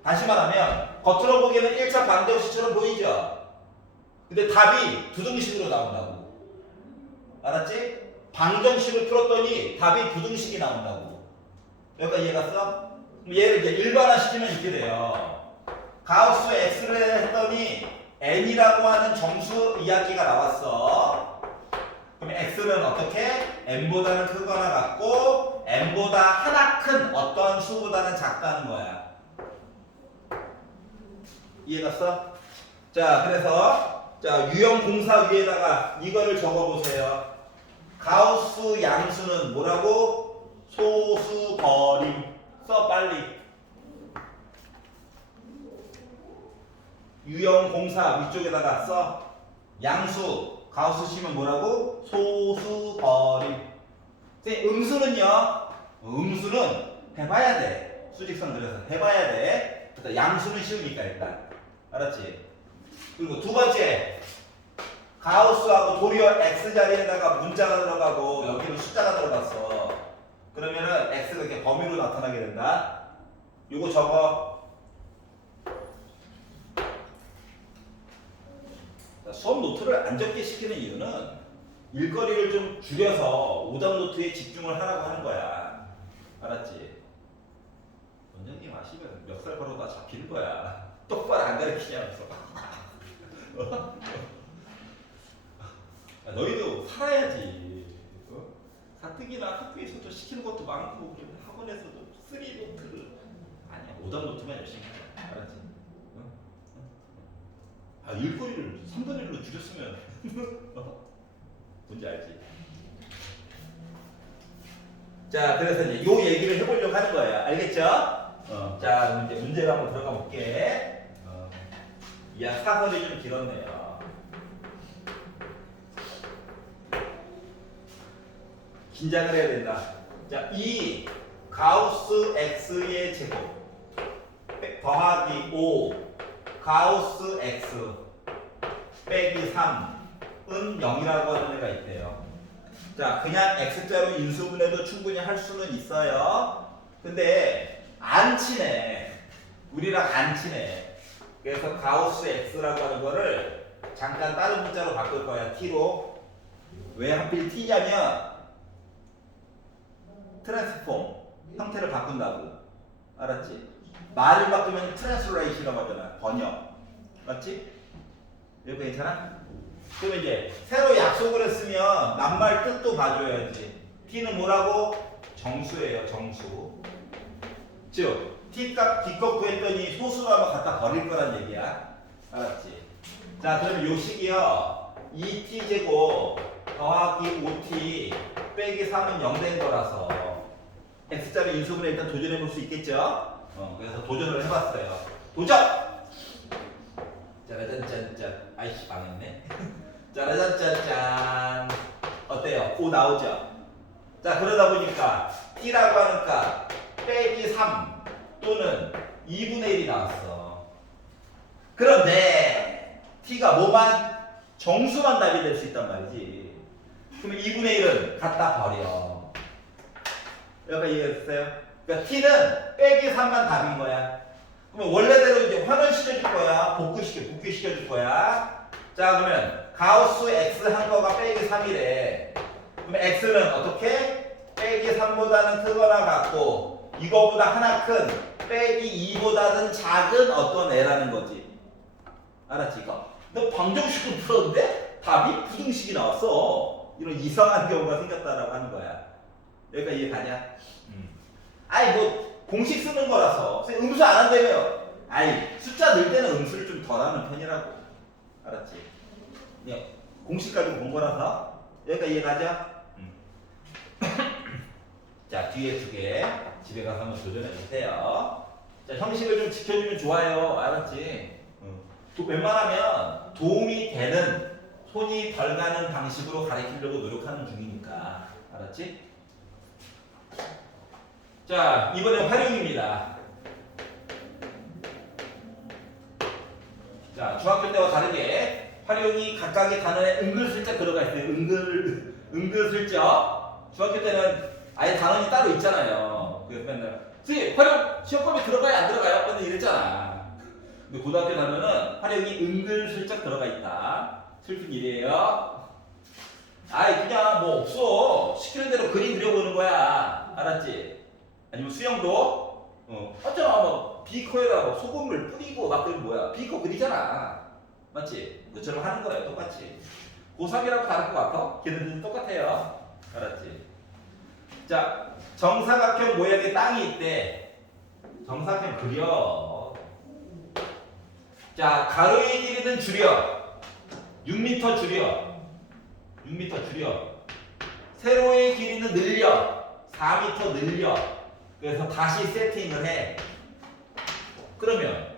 다시 말하면 겉으로 보기에는 1차 방정식처럼 보이죠? 근데 답이 부등식으로 나온다고. 알았지? 방정식을 풀었더니 답이 부등식이 나온다고. 여기까지 이해갔어? 얘를 이제 일반화시키면 이렇게 돼요. 가우스 x를 했더니 n이라고 하는 정수 이야기가 나왔어. 그럼 x는 어떻게? n보다는 크거나 같고 n보다 하나 큰 어떤 수보다는 작다는 거야. 이해갔어? 자, 그래서 자, 유형 공사 위에다가 이거를 적어보세요. 가우스 양수는 뭐라고? 소수 거림. 써 빨리. 유형 공사 위쪽에다가 써. 양수 가우스 치면 뭐라고? 소수 거림. 음수는요? 음수는 해봐야 돼. 수직선 그려서 해봐야 돼. 일단 양수는 쉬우니까 일단. 알았지? 그리고 두 번째, 가우스하고 도리어 x 자리에다가 문자가 들어가고 여기는 숫자가 들어갔어. 그러면은 x가 이렇게 범위로 나타나게 된다. 요거 적어. 수업 노트를 안 적게 시키는 이유는 일거리를 좀 줄여서 오답 노트에 집중을 하라고 하는 거야. 알았지? 원장님 아시면 멱살 걸어 다 잡히는 거야. 똑바로 안 가르치냐면서. 너희도 살아야지. 가뜩이나 학교에서도 시키는 것도 많고 학원에서도 3노트를 아니야. 오답 노트만 열심히 하자. 알았지? 일거리를 3분의 1로 줄였으면 뭔지 알지? 자, 그래서 이제 요 얘기를 해보려고 하는 거예요. 알겠죠? 자, 이제 문제를 한번 들어가 볼게. 야, 사설이 좀 길었네요. 긴장을 해야 된다. 자, 이 가우스 x의 제곱 더하기 5 가우스 x 빼기 3은 0이라고 하는 애가 있대요. 자, 그냥 x자로 인수분해도 충분히 할 수는 있어요. 근데 안 치네. 우리랑 안 치네. 그래서 가우스 x라고 하는 거를 잠깐 다른 문자로 바꿀 거야. t로. 왜 하필 t냐면 트랜스폼 형태를 바꾼다고. 알았지? 말을 바꾸면 트랜스레이션이라고 하잖아. 번역. 맞지? 이거 괜찮아? 그럼 이제 새로 약속을 했으면 낱말 뜻도 봐줘야지. t는 뭐라고? 정수예요. 정수. 즉 t값 기껏 구했더니 소수라면 갖다 버릴 거란 얘기야. 알았지? 자, 그러면 요 식이요 2t제곱 더하기 5t 빼기 3은 0 된 거라서 x자리 인수분해 일단 도전해 볼 수 있겠죠? 그래서 도전을 해봤어요. 도전! 짜라잔짠짠. 아이씨, 망했네. 짜라잔짠짠. 어때요? 5 나오죠? 자, 그러다 보니까 t라고 하니까 빼기 3 또는 2분의 1이 나왔어. 그런데 t가 뭐만? 정수만 답이 될 수 있단 말이지. 그러면 2분의 1은 갖다 버려. 여기까지 이해했어요? 그러니까 t는 빼기 3만 답인 거야. 그러면 원래대로 이제 환원시켜줄 거야. 복귀시켜줄 거야. 자, 그러면 가우스 x 한 거가 빼기 3이래. 그럼 x는 어떻게? 빼기 3보다는 크거나 같고 이거보다 하나 큰 빼기 2보다는 작은 어떤 애라는 거지. 알았지? 이거. 너 방정식으로 풀었는데 답이 부등식이 나왔어. 이런 이상한 경우가 생겼다라고 하는 거야. 여기까지 이해 가냐? 아이 뭐 공식 쓰는 거라서 음수 안 한다며. 아이 숫자 넣을 때는 음수를 좀 덜 하는 편이라고. 알았지? 그냥 공식 가지고 본 거라서 여기까지 이해 가자? 자, 뒤에 2개 집에 가서 한번 도전해 보세요. 자, 형식을 좀 지켜주면 좋아요. 알았지? 또 웬만하면 도움이 되는 손이 덜 가는 방식으로 가르치려고 노력하는 중이니까. 알았지? 자, 이번엔 활용입니다. 자, 중학교 때와 다르게 활용이 각각의 단어에 은근슬쩍 들어가 있어요. 은근슬쩍. 중학교 때는 아예 단원이 따로 있잖아요. 그래서 맨날 선생님 활용 시험범위 들어가요 안 들어가요? 맨날 이랬잖아. 근데 고등학교 가면은 활용이 은근슬쩍 들어가 있다. 슬픈 일이에요. 아이 그냥 뭐 없어. 시키는 대로 그림 그려보는 거야. 알았지? 아니면 수영도 어쩌나 뭐 비커에다 뭐 소금을 뿌리고 막 그런 뭐야. 비커 그리잖아. 맞지? 그처럼 하는 거야 똑같이. 고3이라고 다를 것 같아? 걔네들도 똑같아요. 알았지? 자, 정사각형 모양의 땅이 있대. 정사각형 그려. 자, 가로의 길이는 줄여. 6m 줄여. 6m 줄여. 세로의 길이는 늘려. 4m 늘려. 그래서 다시 세팅을 해. 그러면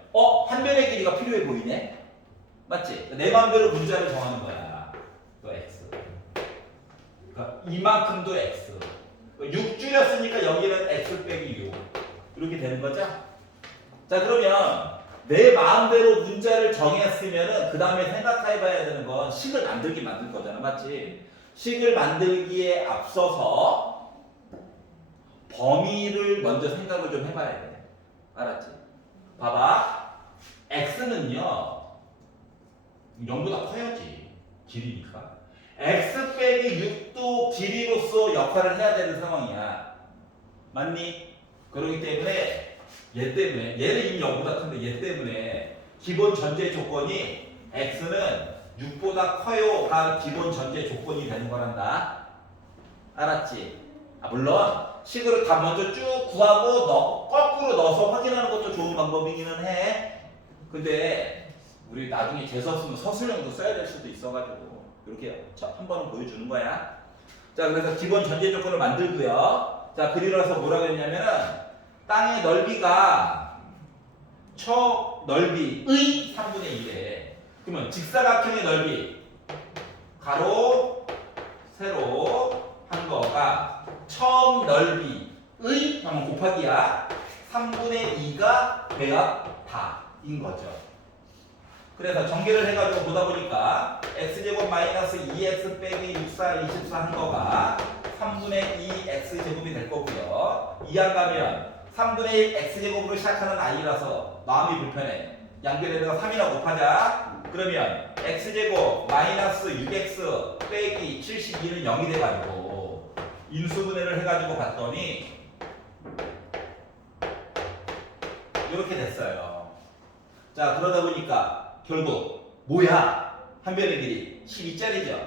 한 변의 길이가 필요해 보이네. 맞지? 내 마음대로 문자를 정하는 거야. 또 x. 그러니까 이만큼도 x. 6 줄였으니까 여기는 x 빼기 6. 이렇게 되는 거죠? 자, 그러면 내 마음대로 문자를 정했으면은 그 다음에 생각해봐야 되는 건 식을 만들기 만들 거잖아. 맞지? 식을 만들기에 앞서서 범위를 먼저 생각을 좀 해봐야 돼. 알았지? 봐봐. x는요 0보다 커야지. 길이니까. x 빼기 6도 길이로서 역할을 해야 되는 상황이야. 맞니? 그렇기 때문에 얘는 이미 0보다 큰데 얘 때문에 기본 전제 조건이 x는 6보다 커요가 기본 전제 조건이 되는 거란다. 알았지? 물론 식으로 다 먼저 쭉 구하고 거꾸로 넣어서 확인하는 것도 좋은 방법이기는 해. 근데 우리 나중에 재수 쓰면 서술형도 써야 될 수도 있어가지고 이렇게 한 번은 보여주는 거야. 자, 그래서 기본 전제 조건을 만들고요. 자, 그리러서 뭐라고 했냐면은 땅의 넓이가 초 넓이의 3분의 1에 그러면 직사각형의 넓이 가로 세로 한 거가 처음 넓이의 한번 곱하기야 3분의 2가 돼야 다인 거죠. 그래서 전개를 해가지고 보다 보니까 x제곱 마이너스 2x 빼기 64, 24 한 거가 3분의 2 x제곱이 될 거고요. 이항 가면 3분의 1 x제곱으로 시작하는 i라서 마음이 불편해. 양변에다가 3이나 곱하자. 그러면 x제곱 마이너스 6x 빼기 72는 0이 돼가지고 인수분해를 해가지고 봤더니 이렇게 됐어요. 자, 그러다 보니까 결국 뭐야? 한 변의 길이 12짜리죠.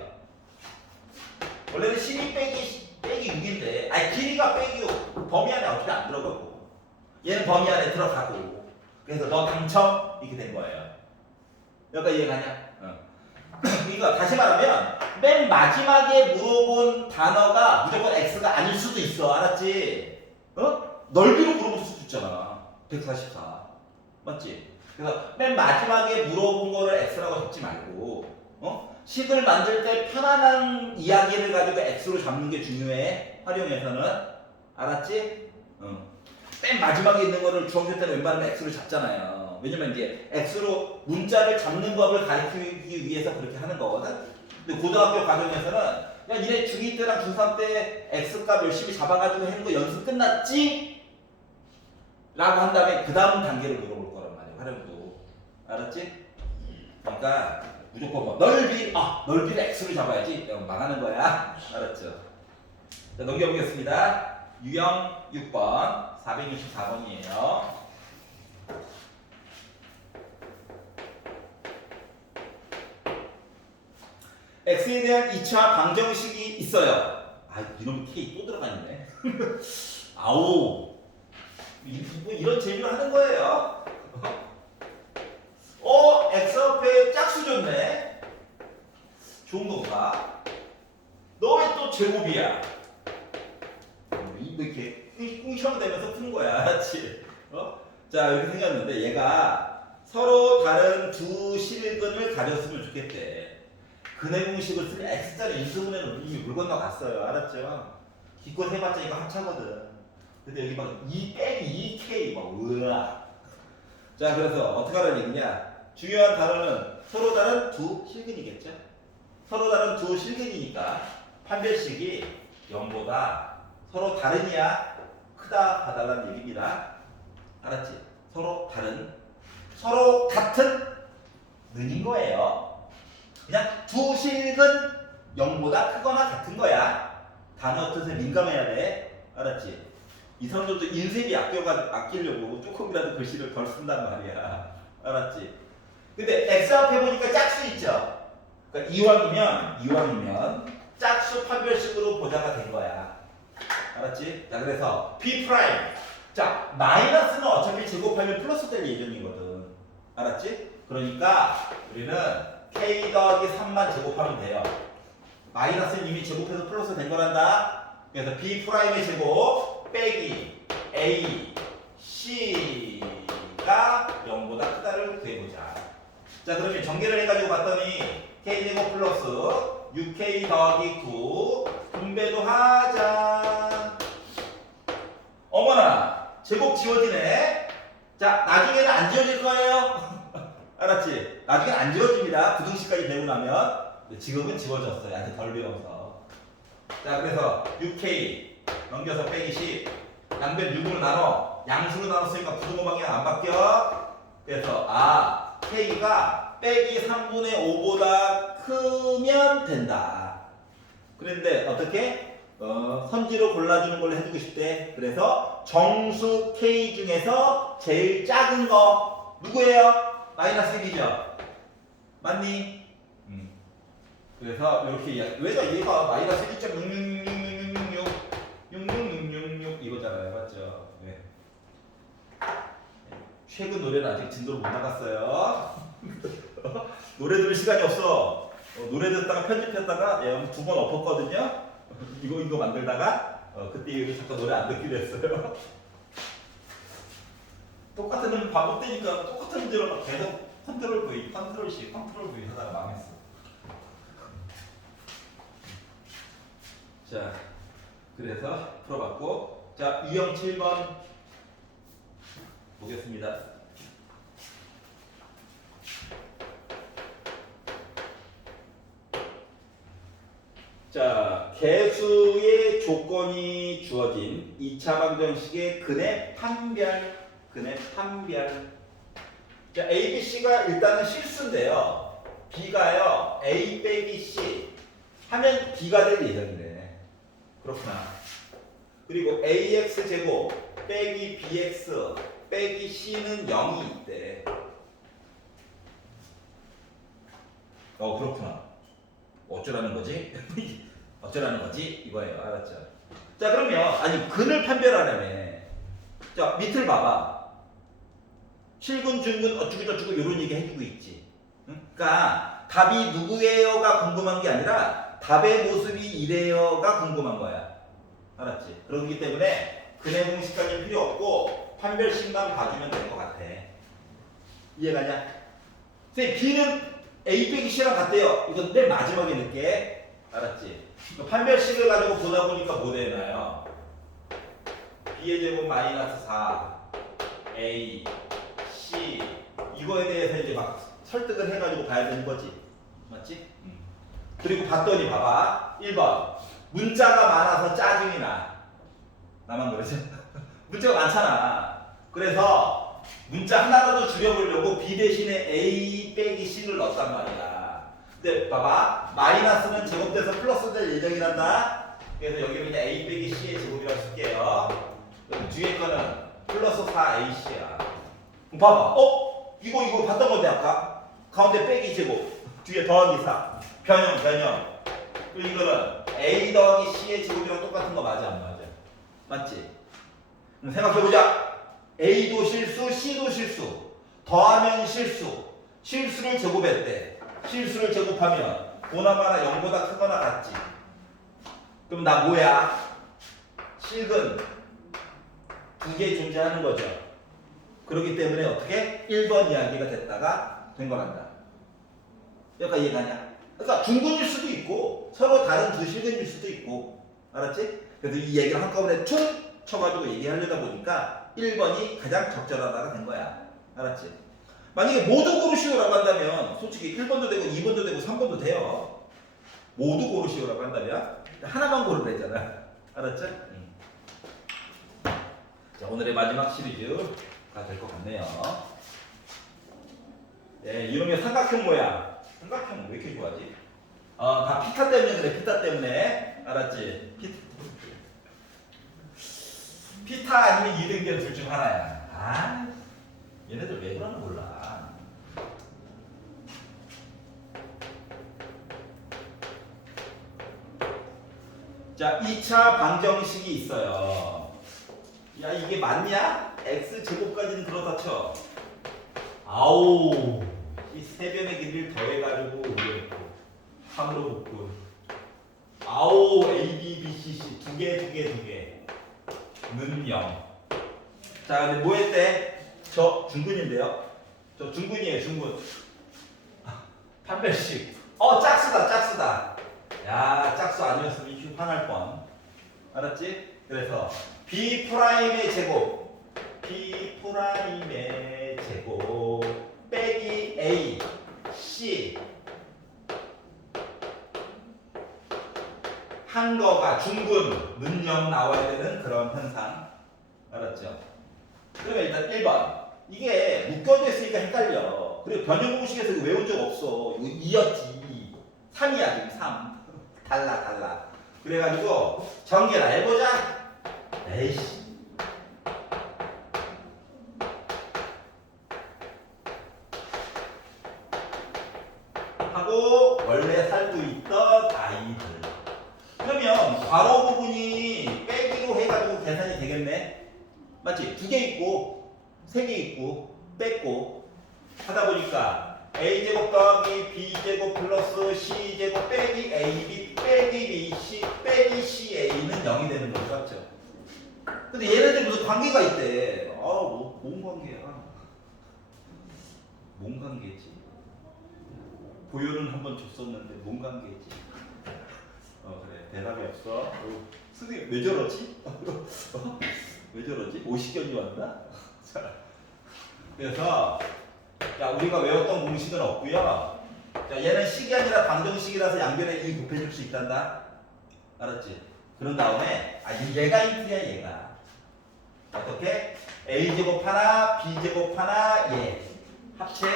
원래는 12 빼기 6인데 아니 길이가 빼기 6 범위 안에 어떻게 안 들어가고 얘는 범위 안에 들어가고 그래서 너 당첨 이렇게 된 거예요. 여기까지 이해가냐? 그러니까 다시 말하면 맨 마지막에 물어본 단어가 무조건 x가 아닐 수도 있어. 알았지? 넓이로 물어볼 수도 있잖아. 144 맞지? 그래서 맨 마지막에 물어본 거를 x라고 적지 말고 식을 만들 때 편안한 이야기를 가지고 x로 잡는 게 중요해. 활용에서는. 알았지? 맨 마지막에 있는 거를 중학교 때는 웬만하면 x로 잡잖아요. 왜냐면 이제 x로 문자를 잡는 법을 가르치기 위해서 그렇게 하는 거거든. 근데 고등학교 과정에서는 야 니네 중2 때랑 중3 때 x값 열심히 잡아가지고 하는 거 연습 끝났지? 라고 한 다음에 그 다음 단계를 물어볼 거란 말이야. 활용도. 알았지? 그러니까 무조건 뭐 넓이를 x로 잡아야지 망하는 거야. 알았죠? 자, 넘겨보겠습니다. 유형 6번 464번이에요. x에 대한 2차 방정식이 있어요. 아, 이놈 K 또 들어가 있네. 아우, 뭐 이런 재미로 하는 거예요. x 앞에 짝수 줬네. 좋은 건가? 너 왜 또 제곱이야? 이렇게 꿍청대면서 푸는 거야. 알았지? 자, 이렇게 생겼는데 얘가 서로 다른 두 실근을 가졌으면 좋겠대. 근해 공식을 쓰면 x자리 인수분해는 이미 물 건너갔어요. 알았죠? 기껏 해봤자 이거 합차거든. 근데 여기 막 2 빼기 2k 막 으아. 자, 그래서 어떻게 하라는 얘기냐? 중요한 단어는 서로 다른 두 실근이겠죠? 서로 다른 두 실근이니까 판별식이 0보다 서로 다르냐 크다 봐달라는 얘기입니다. 알았지? 서로 다른, 서로 같은 는인 거예요. 그냥 두 실근 0보다 크거나 같은 거야. 단어 뜻에 민감해야 돼. 알았지? 이 사람들도 인쇄비 아끼려고 조금이라도 글씨를 덜 쓴단 말이야. 알았지? 근데 x 앞에 보니까 짝수 있죠? 그러니까 이왕이면 짝수 판별식으로 보자가 된 거야. 알았지? 자, 그래서 b 프라임. 자, 마이너스는 어차피 제곱하면 플러스 될 예정이거든. 알았지? 그러니까 우리는 k 더하기 3만 제곱하면 돼요. 마이너스는 이미 제곱해서 플러스 된 거란다. 그래서 b 프라임의 제곱 빼기 a c가 0보다 크다를 구해보자. 자, 그러면 전개를 해가지고 봤더니 k제곱 플러스 6k 더하기 9 분배도 하자. 어머나, 제곱 지워지네. 자, 나중에는 안 지워질 거예요. 알았지? 나중에는 안 지워집니다. 부등식까지 배우고 나면. 지금은 지워졌어요. 아직 덜 배워서. 자, 그래서 6k 넘겨서 빼기 10 양변 6으로 나눠. 양수로 나눴으니까 부등호 방향 안 바뀌어. 그래서 k가 빼기 3분의 5보다 크면 된다. 그런데 어떻게? 선지로 골라주는 걸로 해주고 싶대. 그래서 정수 k 중에서 제일 작은 거 누구예요? 마이너스 1이죠. 맞니? 그래서 이렇게 얘가 마이너스 1.66666 이거잖아요. 맞죠? 네. 최근 노래는 아직 진도로 못 나갔어요. 노래 들을 시간이 없어. 노래 듣다가 편집했다가 2번 엎었거든요. 이거 만들다가 그때 잠깐 노래 안 듣기로 했어요. 똑같은 반복되니까 똑같은 문제로 계속 컨트롤 V, 컨트롤 C, 컨트롤 V 하다가 망했어. 자, 그래서 풀어봤고, 자, 유형 7번 보겠습니다. 자, 개수의 조건이 주어진 2차 방정식의 근의 판별. 자, A, B, C가 일단은 실수인데요. B가요, A 빼기 C 하면 B가 될 예정이네. 그렇구나. 그리고 AX 제곱 빼기 BX 빼기 C는 0이 있대. 그렇구나. 어쩌라는 거지? 어쩌라는 거지? 이거예요. 알았죠? 자, 그러면 근을 판별하려면 자, 밑을 봐봐. 실근, 중근, 어쩌고저쩌고 이런 얘기 해주고 있지. 응? 그러니까 답이 누구예요가 궁금한 게 아니라 답의 모습이 이래요가 궁금한 거야. 알았지? 그렇기 때문에 근해 공식까지는 필요 없고 판별식만 봐주면 될 것 같아. 이해가냐? 선생님, B는 A 빼기 C랑 같대요. 이건 맨 마지막에 넣게. 알았지? 판별식을 가지고 보다 보니까 뭐 되나요? B의 제곱 마이너스 4 A C 이거에 대해서 이제 막 설득을 해가지고 봐야 되는 거지. 맞지? 그리고 봤더니 봐봐. 1번. 문자가 많아서 짜증이 나. 나만 그러지? 문자가 많잖아. 그래서 문자 하나라도 줄여보려고 B 대신에 A 빼기 C를 넣었단 말이야. 근데 봐봐. 마이너스는 제곱돼서 플러스 될 예정이란다. 그래서 여기는 그냥 A 빼기 C의 제곱이라고 쓸게요. 뒤에 거는 플러스 4AC야. 봐봐. 이거 봤던 건데 아까? 가운데 빼기 제곱. 뒤에 더하기 4. 변형. 그리고 이거는 A 더하기 C의 제곱이랑 똑같은 거 맞아 안 맞아? 맞지? 그럼 생각해보자. A도 실수, C도 실수. 더하면 실수. 실수를 제곱했대. 실수를 제곱하면 보나마나 0보다 크거나 같지. 그럼 나 뭐야? 실근 두 개 존재하는 거죠. 그렇기 때문에 어떻게? 1번 이야기가 됐다가 된 거란다. 여기까지 이해가냐? 그러니까 중근일 수도 있고 서로 다른 두 실근일 수도 있고 알았지? 그래서 이 얘기를 한꺼번에 툭 쳐가지고 얘기하려다 보니까 1번이 가장 적절하다가 된 거야. 알았지? 만약에 모두 고르시오라고 한다면 솔직히 1번도 되고 2번도 되고 3번도 돼요. 모두 고르시오라고 한다면 하나만 고르래잖아. 알았지? 자, 오늘의 마지막 시리즈가 될 것 같네요. 네, 이놈의 삼각형 모양. 삼각형 왜 이렇게 좋아하지? 다 피타 때문에 그래. 피타 때문에. 알았지? 피타 아니면 이등변 둘 중 하나야. 얘네들 왜 그러나 몰라. 자, 2차 방정식이 있어요. 야, 이게 맞냐? x제곱까지는 들어다 쳐. 아우, 이 세 변의 길이를 더해가지고 올려놓고 3으로 묶고 아우, a, b, b, c, c 두 개 는 0. 자, 근데 뭐 했대? 저 중근인데요. 저 중근이에요, 중근. 판별식. 짝수다. 야, 짝수 아니었으면 휴 화날 뻔. 알았지? 그래서 B'의 제곱 빼기 A C 한 거가 중근은 0 나와야 되는 그런 현상. 알았죠? 그러면 일단 1번 이게 묶여져 있으니까 헷갈려. 그리고 변형 공식에서 이거 외운 적 없어. 이거 2였지 3이야 지금 3 달라. 그래가지고 전개를 해보자. 에이씨. 하고 원래 살고 있던 아이들. 그러면 괄호 부분이 빼기로 해가지고 계산이 되겠네. 맞지? 2개 있고 3개 있고 뺐고 하다 보니까 a제곱 더하기 b제곱 플러스 c제곱 빼기 ab 빼기 bc 빼기 ca는 0이 되는 거죠. 맞죠? 근데 얘네들 무슨 관계가 있대. 뭔 관계야? 뭔 관계지? 보여는 한번 줬었는데 뭔 관계지? 그래. 대답이 없어. 선생님 왜 저러지? 왜 저러지? 오시견이 왔나? 자, 그래서 자, 우리가 외웠던 공식은 없고요. 자, 얘는 식이 아니라 방정식이라서 양변에 2 곱해줄 수 있단다. 알았지? 그런 다음에 얘가 인트야 얘가. 어떻게? a제곱 하나 b제곱 하나 얘 합체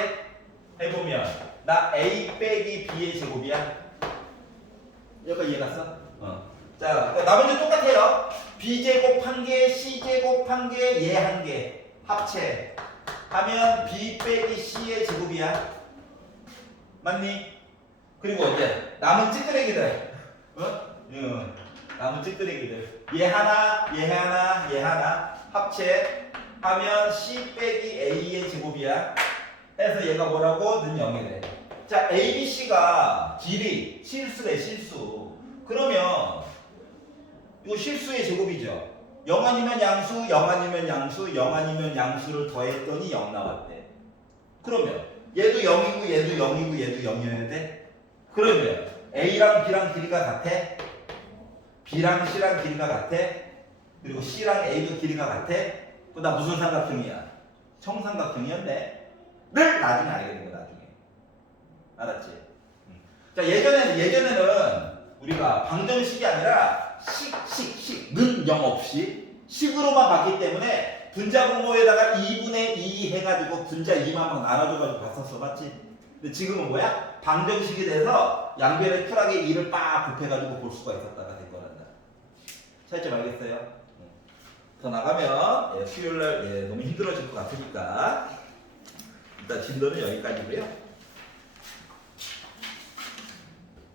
해보면 나 a 빼기 b의 제곱이야. 여기까지 이해갔어? 자, 나머지 똑같아요. b제곱 1개, c제곱 1개, 얘 1개 합체 하면 b 빼기 c의 제곱이야. 맞니? 그리고 이제 남은 찌끄레기들. 남은 찌끄레기들. 얘 하나, 얘 하나, 얘 하나 합체 하면 c 빼기 a의 제곱이야. 해서 얘가 뭐라고? 는 0이래. 자, a, b, c가 길이 실수래 실수. 그러면 이거 실수의 제곱이죠. 0 아니면 양수, 0 아니면 양수, 0 아니면 양수를 더했더니 0 나왔대. 그러면 얘도 0이고 얘도 0이고 얘도 0이어야 돼. 그러면 A랑 B랑 길이가 같아. B랑 C랑 길이가 같아. 그리고 C랑 A도 길이가 같아. 그다음 무슨 삼각형이야? 정삼각형이었네. 나중에 알게 된 거야, 나중에. 알았지? 자, 예전에는 우리가 방정식이 아니라 는 영 없이 식으로만 봤기 때문에 분자 분모에다가 2분의 2 해가지고 분자 2만 막 나눠줘가지고 봤었어, 맞지? 근데 지금은 뭐야? 방정식이 돼서 양변에 쿨하게 2를 빡 곱해가지고 볼 수가 있었다가 된 거란다. 차이점 알겠어요? 더 나가면 수요일날 너무 힘들어질 것 같으니까 일단 진도는 여기까지고요.